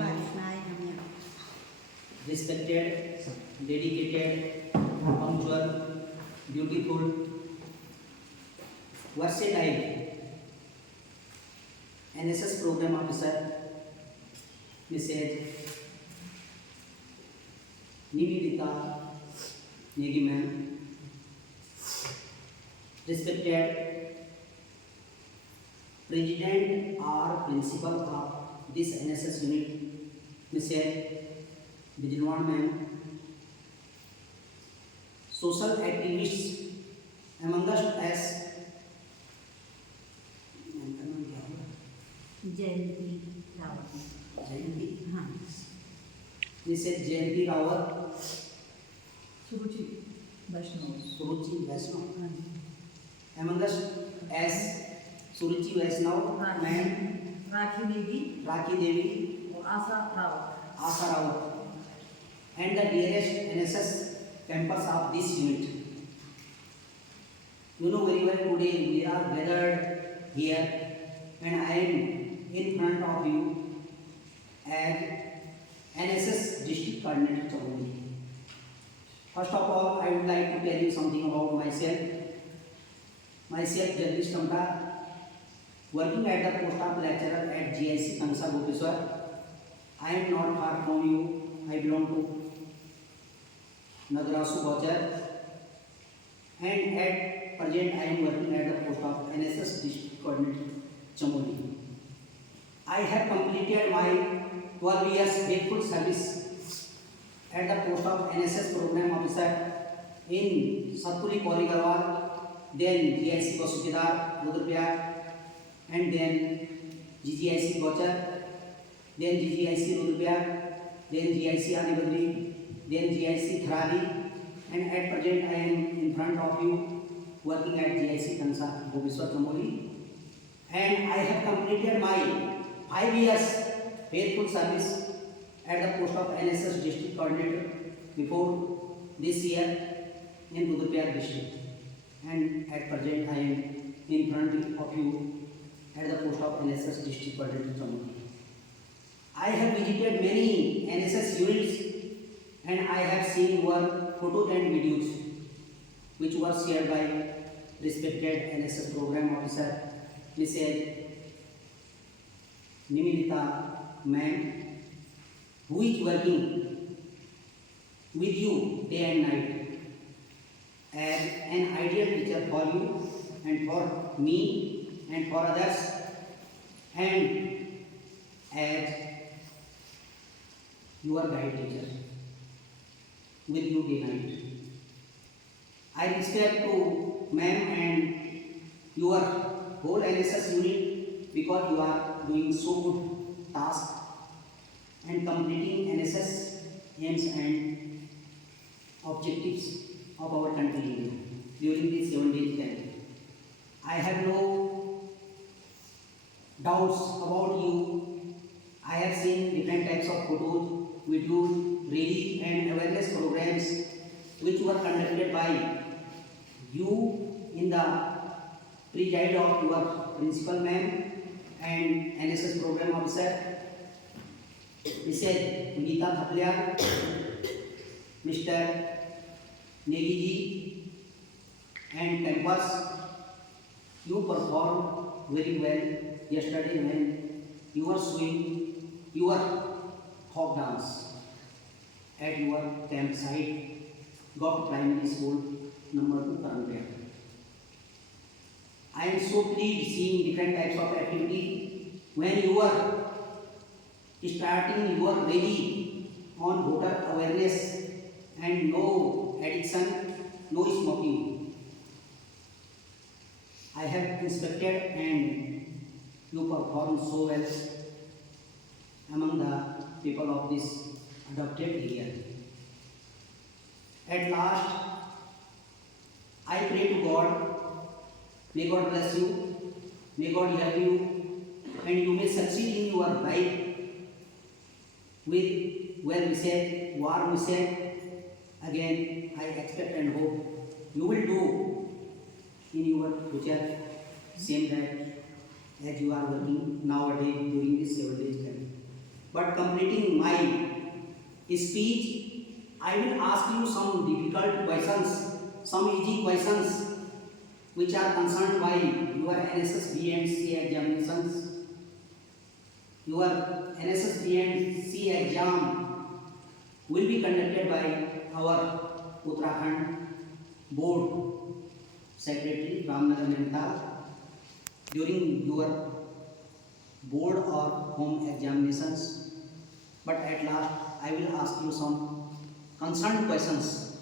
of you, respected, dedicated, punctual, beautiful, versatile NSS program officer, Mrs. Nivedita Negi ma'am, respected President or Principal of this NSS unit, Mrs. Bijilwan ma'am, social activists among us as जयंती रावत जयंती हाँ Mrs. Jayanti Rawat, सुरुचि वैष्णव Suruchi Vaishnav, हाँ among us as Suruchi Vaishnav, हाँ ma'am, राखी देवी Rakhi Devi, और आशा Rawat Asa Rawat, and the dearest NSS campus of this unit. You know very well today we are gathered here and I am in front of you as NSS District Coordinator Chamoli. First of all, I would like to tell you something about myself. Myself, Jagdish Kamta, working at the post of lecturer at GIC Kansa Bhupeshwar. I am not far from you. I belong to Nagrasu Bachar, and at present I am working at the post of NSS District Coordinator Chamoli. I have completed my 12 years faithful service at the post of NSS Program Officer in Satpuri Kauri Garhwal, then GIC Basukidar, Rudrapyag, and then GGIC Bachar, then GGIC Rudrapyag, then GIC Adibadri, then GIC Tharali, and at present I am in front of you working at GIC Kansa Bhupeshwar Chamoli, and I have completed my 5 years faithful service at the post of NSS District Coordinator before this year in Rudrapyag district, and at present I am in front of you at the post of NSS District Coordinator Chamoli. I have visited many NSS units and I have seen your photos and videos which were shared by respected NSS Program Officer Mrs. Nivedita ma'am, who is working with you day and night as an ideal teacher for you and for me and for others, and as your guide teacher with you day and night. I respect to ma'am and your whole NSS unit because you are doing so good task and completing NSS aims and objectives of our country India during this 7 days camp. I have no doubts about you. I have seen different types of photos, videos, rally and awareness programs which were conducted by you in the preside of your principal ma'am and NSS Program Officer Mrs. Nita Thaplia, Mr. Negi ji, and campus. You performed very well yesterday when you were showing your folk dance at your campsite, Gop Primary School, number 2, Karanpet. I am so pleased seeing different types of activity when you are starting your rally on voter awareness and no addiction, no smoking. I have inspected and you perform so well among the people of this adopted area. At last, I pray to God, may God bless you, may God help you, and you may succeed in your life with well wishes, warm wishes. Again, I expect and hope you will do in your future same that as you are working nowadays during this 7 days camp. But completing my speech, I will ask you some difficult questions, some easy questions which are concerned by your NSS B and C examinations. Your NSS B and C exam will be conducted by our Uttarakhand Board Secretary Ramnagar Nainital during your board or home examinations. But at last, I will ask you some concerned questions,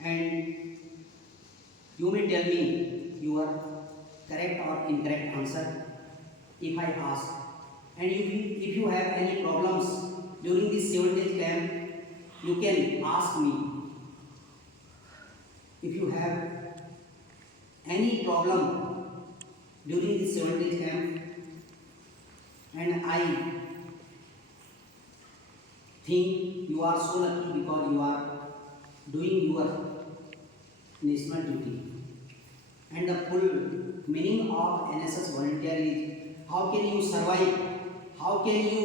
and you may tell me your correct or incorrect answer if I ask. And if you have any problems during this 7 days camp, you can ask me. If you have any problem during this 7 days camp, and I think you are so lucky because you are doing your national duty. And the full meaning of NSS volunteer is how can you survive, how can you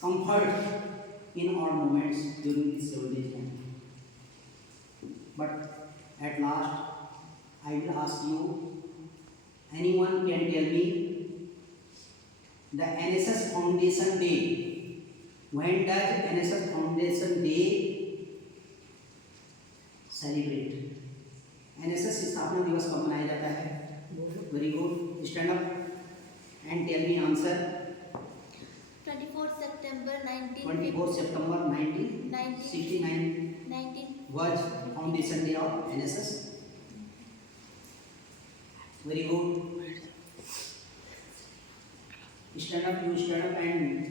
comfort in all moments during this 7 days camp. But at last, I will ask you, anyone can tell me the NSS Foundation Day. When does NSS Foundation Day celebrate? NSS स्थापना दिवस कब मनाया जाता है? Very good. Stand up and tell me answer. 24 September 24 September 1969 was Foundation Day of NSS. Very good. Stand up, you stand up and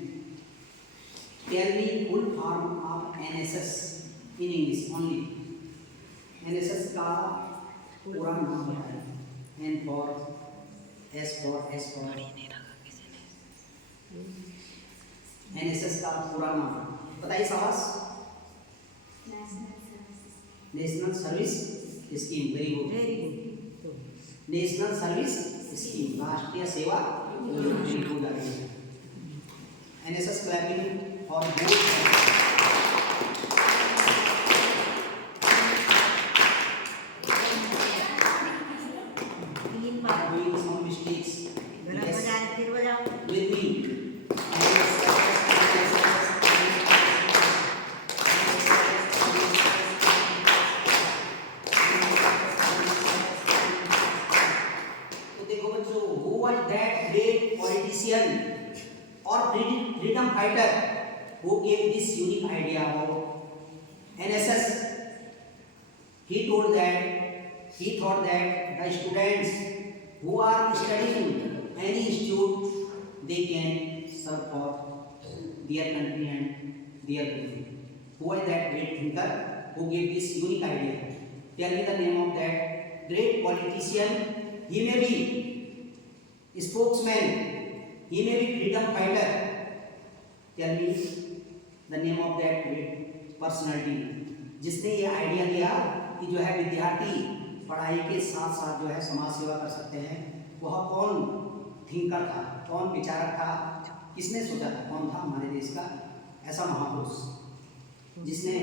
tell me full form of NSS in English only. NSS का पूरा नाम बताएं. N for S for NSS का पूरा नाम बताइए शाबाश. National service scheme. Very good. Very good. National service scheme, राष्ट्रीय सेवा योजना. NSS clapping for both. तीन बार Doing some mistakes. गलत Yes. बजाए फिर बजाओ. With me. तो देखो बच्चों, who was that great politician or freedom fighter who gave this unique idea of NSS? He thought that the students who are studying any institute, they can serve for their country and their people. Who was that great thinker who gave this unique idea? Tell me the name of that great politician. He may be spokesman, he may be freedom fighter. Tell me the name of that great personality जिसने ये idea दिया कि जो है विद्यार्थी पढ़ाई के साथ साथ जो है समाज सेवा कर सकते हैं. वह कौन थिंकर था, कौन विचारक था, किसने सोचा था, कौन था हमारे देश का ऐसा महापुरुष जिसने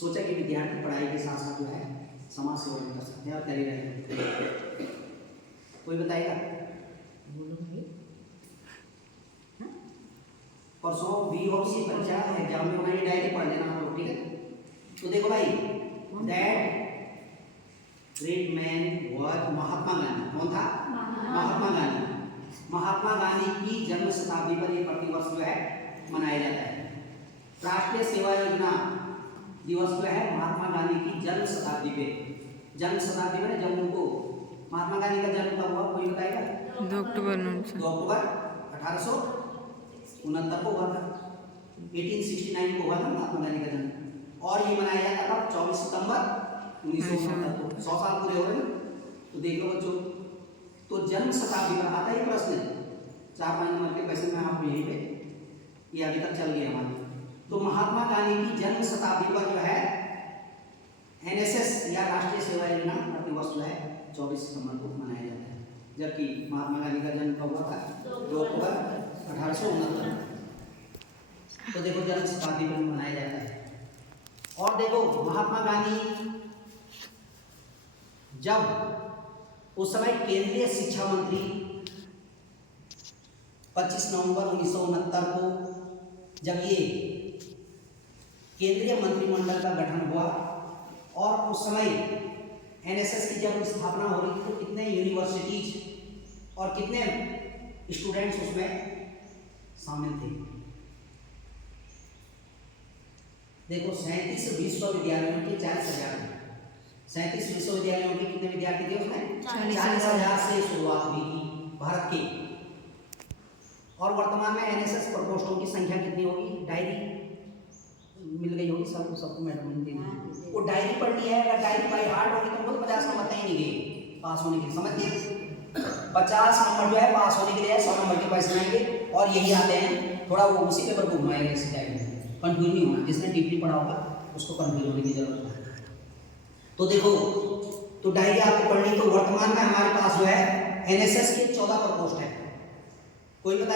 सोचा कि विद्यार्थी पढ़ाई के साथ साथ जो है समाज सेवा भी कर सकते हैं और कर ही रहे हैं. कोई बताएगा? बोलो भाई. परसों बी और सी परीक्षा एग्जाम में बनाई डायरी पढ़ लेना आप लोग, ठीक है? तो देखो भाई, that great man was Mahatma Gandhi. कौन था? महात्मा गांधी. महात्मा गांधी की जन्म शताब्दी पर ये प्रतिवर्ष जो है मनाया जाता है. राष्ट्रीय सेवा योजना दिवस जो है महात्मा गांधी की जन्म शताब्दी पे. जन्म शताब्दी में जब उनको महात्मा गांधी का जन्म कब हुआ, कोई बताएगा? 2 अक्टूबर 2 अक्टूबर 1869 को हुआ था. 1869 को हुआ था महात्मा गांधी का जन्म. और ये मनाया जाता था 24 सितंबर 1969 को. 100 साल पूरे हो रहे हैं. तो देख लो बच्चों, तो जन्म शताब्दी पर आता ही प्रश्न 4-5 नंबर के क्वेश्चन में आपको यहीं पे ये अभी तक चल गया हमारे. तो महात्मा गांधी की जन्म शताब्दी पर जो है NSS या राष्ट्रीय सेवा योजना प्रतिवर्ष जो है 24 सितंबर को मनाया जाता है. जबकि महात्मा गांधी का जन्म कब हुआ था? 2 अक्टूबर 1869। तो देखो जन्म शताब्दी को मनाया जाता है। और देखो महात्मा गांधी जब उस समय केंद्रीय शिक्षा मंत्री 25 नवंबर 1969 को जब ये केंद्रीय मंत्रिमंडल का गठन हुआ और उस समय एनएसएस की जब स्थापना हो रही थी तो कितने यूनिवर्सिटीज और कितने स्टूडेंट्स उसमें शामिल थे? देखो 37 विश्वविद्यालयों के 40,000 37 विश्वविद्यालयों के कितने विद्यार्थी थे उसमें? 40,000 से शुरुआत हुई थी भारत के। और वर्तमान में एनएसएस प्रकोष्ठों की संख्या कितनी होगी? डायरी मिल गई होगी सबको मैडम ने दी। वो डायरी पढ़नी है, अगर डायरी बाई हार्ट होगी तो हमको 50 नंबर तय नहीं गए पास होने के लिए, समझ गए? 50 नंबर जो है पास होने के लिए 100 नंबर के पैसे आएंगे और यही आते हैं। थोड़ा वो उसी पेपर को घुमाएंगे इसी टाइप में, कंफ्यूज नहीं होना। जिसने डीपली पढ़ा होगा उसको कंफ्यूज होने की जरूरत नहीं। तो देखो तो डायरी आपको पढ़नी। तो वर्तमान में हमारे पास जो है एनएसएस के 14 प्रकोष्ठ है। कोई बता